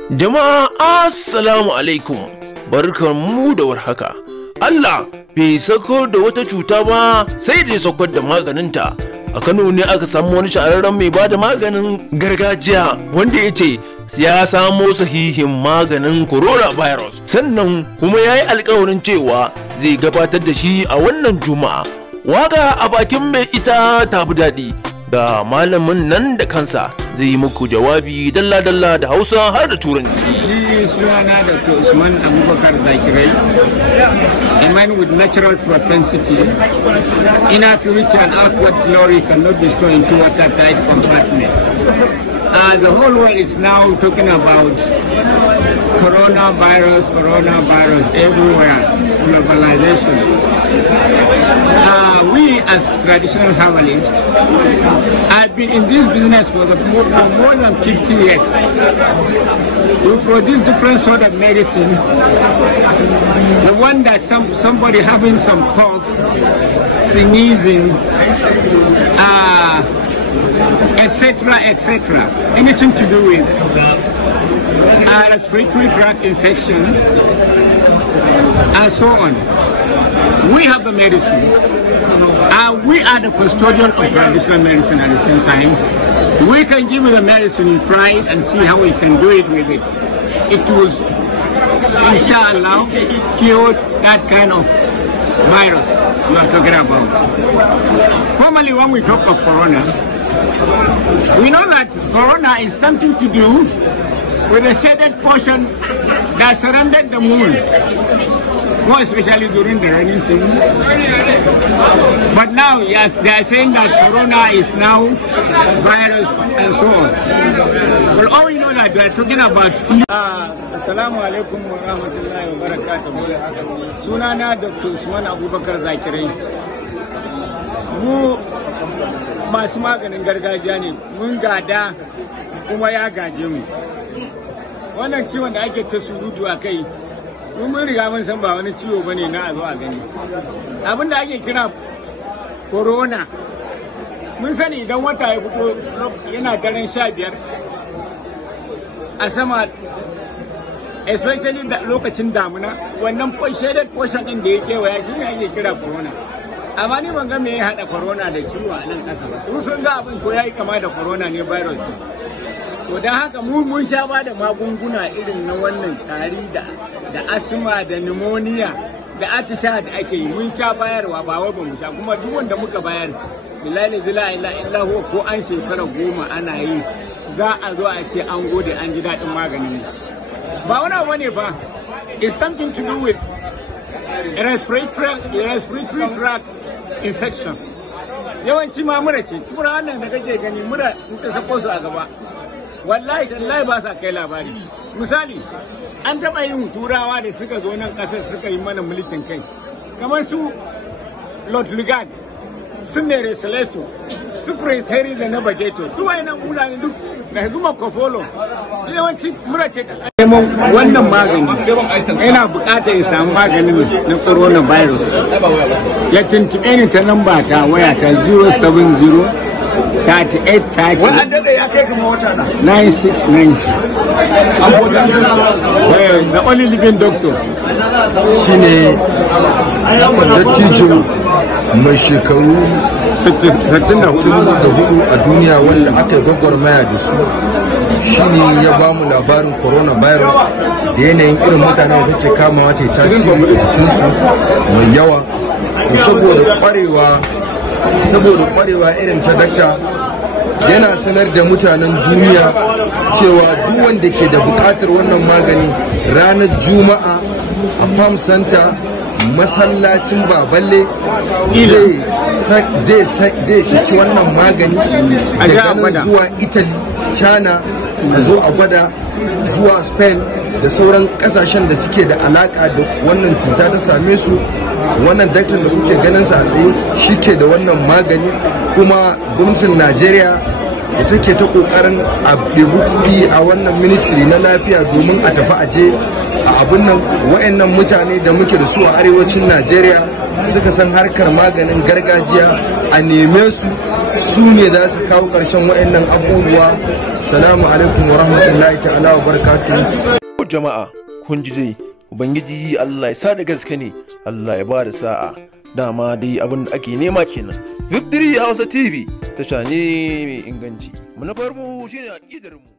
Jama'a assalamu alaikum, barkanmu da warhaka. Allah bai sako da wata cuta ba sai da ya saukar da maganinta. A Kano ne aka samu wani shahararren mai bada maganin gargajiya wanda ya ce ya samo sahihin maganin coronavirus, sannan kuma ya yi alkawarin cewa zai gabatar da shi a wannan juma'a. Waka a bakin mai ita ta fi daɗi. Ga malamin nan da kansa zai yi muku jawabi dalla-dalla da Hausa har da Turanci. Ni sunana Dr. Usman Abubakar Zakirai, a man with natural propensity, inner purity and outward glory cannot be stored into watertight compartment. The whole world is now talking about coronavirus everywhere, globalization. We as traditional herbalists have been in this business for more than 50 years. We produce different sort of medicine. The one that somebody having some cough, sneezing, etc., anything to do with respiratory tract infection, and so on. We have the medicine. We are the custodian of traditional medicine at the same time. We can give you the medicine, you try it and see how we can do it with it. It will, inshallah, cure that kind of virus you are talking about. Formally, when we talk of corona, we know that corona is something to do with the shaded portion that surrounded the moon, more especially during the rainy season. But now, yes, they are saying that corona is now virus and so on. Well, all we know that they are talking about flu. Assalamu alaikum wa rahmatullahi wa barakatuh. Sunana Dr. Usman Abubakar Zakirai. Mu masu maganin gargajiya ne, mun gada kuma ya gaje mu. Wannan ciwon da ake ta surutu a kai, mun riga mun san ba wani ciwo bane na a zo a gani. Abin da ake kira corona, mun sani idan wata ya fito yana daren 15 a sama, especially lokacin damuna, wannan shaded portion din da ya kewaya shi ne ake kira corona. Amma ni ban ga me ya haɗa corona da ciwo a nan ƙasa ba. Sun ga abin ko ya yi kama da corona ne virus. To don haka mun sha ba da magunguna irin na wannan tari da asma da pneumonia da atisha da ake yi, mun sha bayarwa ba wai ba mu sha, kuma duk wanda muka bayar billahi la ilaha illa huwa ko an shekara 10 ana yi za a zo a ce an gode an ji daɗin maganin. Ba wani abu ne ba, it's something to do with respiratory tract infection. Yawanci ma mura ce, tura nan da kake gani mura in ta sako su a gaba, wallahi tallahi ba sa kai labari. Misali, an taɓa yin turawa da suka zo nan ƙasar suka yi mana mulkin kai, kamar su Lord Lugard, su Mere Celeste, su Prince Harry da na Bageto, duk wayannan mutane duk da Zuma Kofolo, yawanci mura ce. Wannan magani yana buƙatar ya samu maganin na coronavirus. Ya tuntuɓe ni ta lamba ta waya ta 070 38 9696. The only living doctor shine dattijo mai shekaru 64 a duniya wanda aka yi gwagwarmaya da su. Shine ya ba mu labarin coronavirus da yanayin irin mutanen da take kamawa ta tasiri a jikinsu mai yawa. Saboda kwarewa irin ta dakta, yana sanar da mutanen duniya cewa duk wanda ke da bukatar wannan magani ranar juma'a a Farm Center masallacin Baballe zai saki wannan magani daga nan zuwa Italy, China, a zo a gwada zuwa Spain da sauran kasashen da suke da alaka da wannan cuta ta same su. Wannan daktar da kuke ganin sa a tsaye shi ke da wannan magani, kuma gwamnatin Najeriya da take ta kokarin a kuɗi a wannan ministry na lafiya domin a tafi aje a abun nan. Wa'annan mutane da muke da su a arewacin Najeriya suka san harkar maganin gargajiya, a neme su ne za su kawo ƙarshen wa'annan abubuwa. Salamu alaikum wa rahmatullahi ta'ala wa barakatuh. Jama'a kun ji dai, ubangiji Allah ya sa da gaske ne, Allah ya ba da sa'a. Dama dai abin da ake nema kenan. Victory Hausa TV tasha ne mai inganci. Manufar mu shine aqidar mu.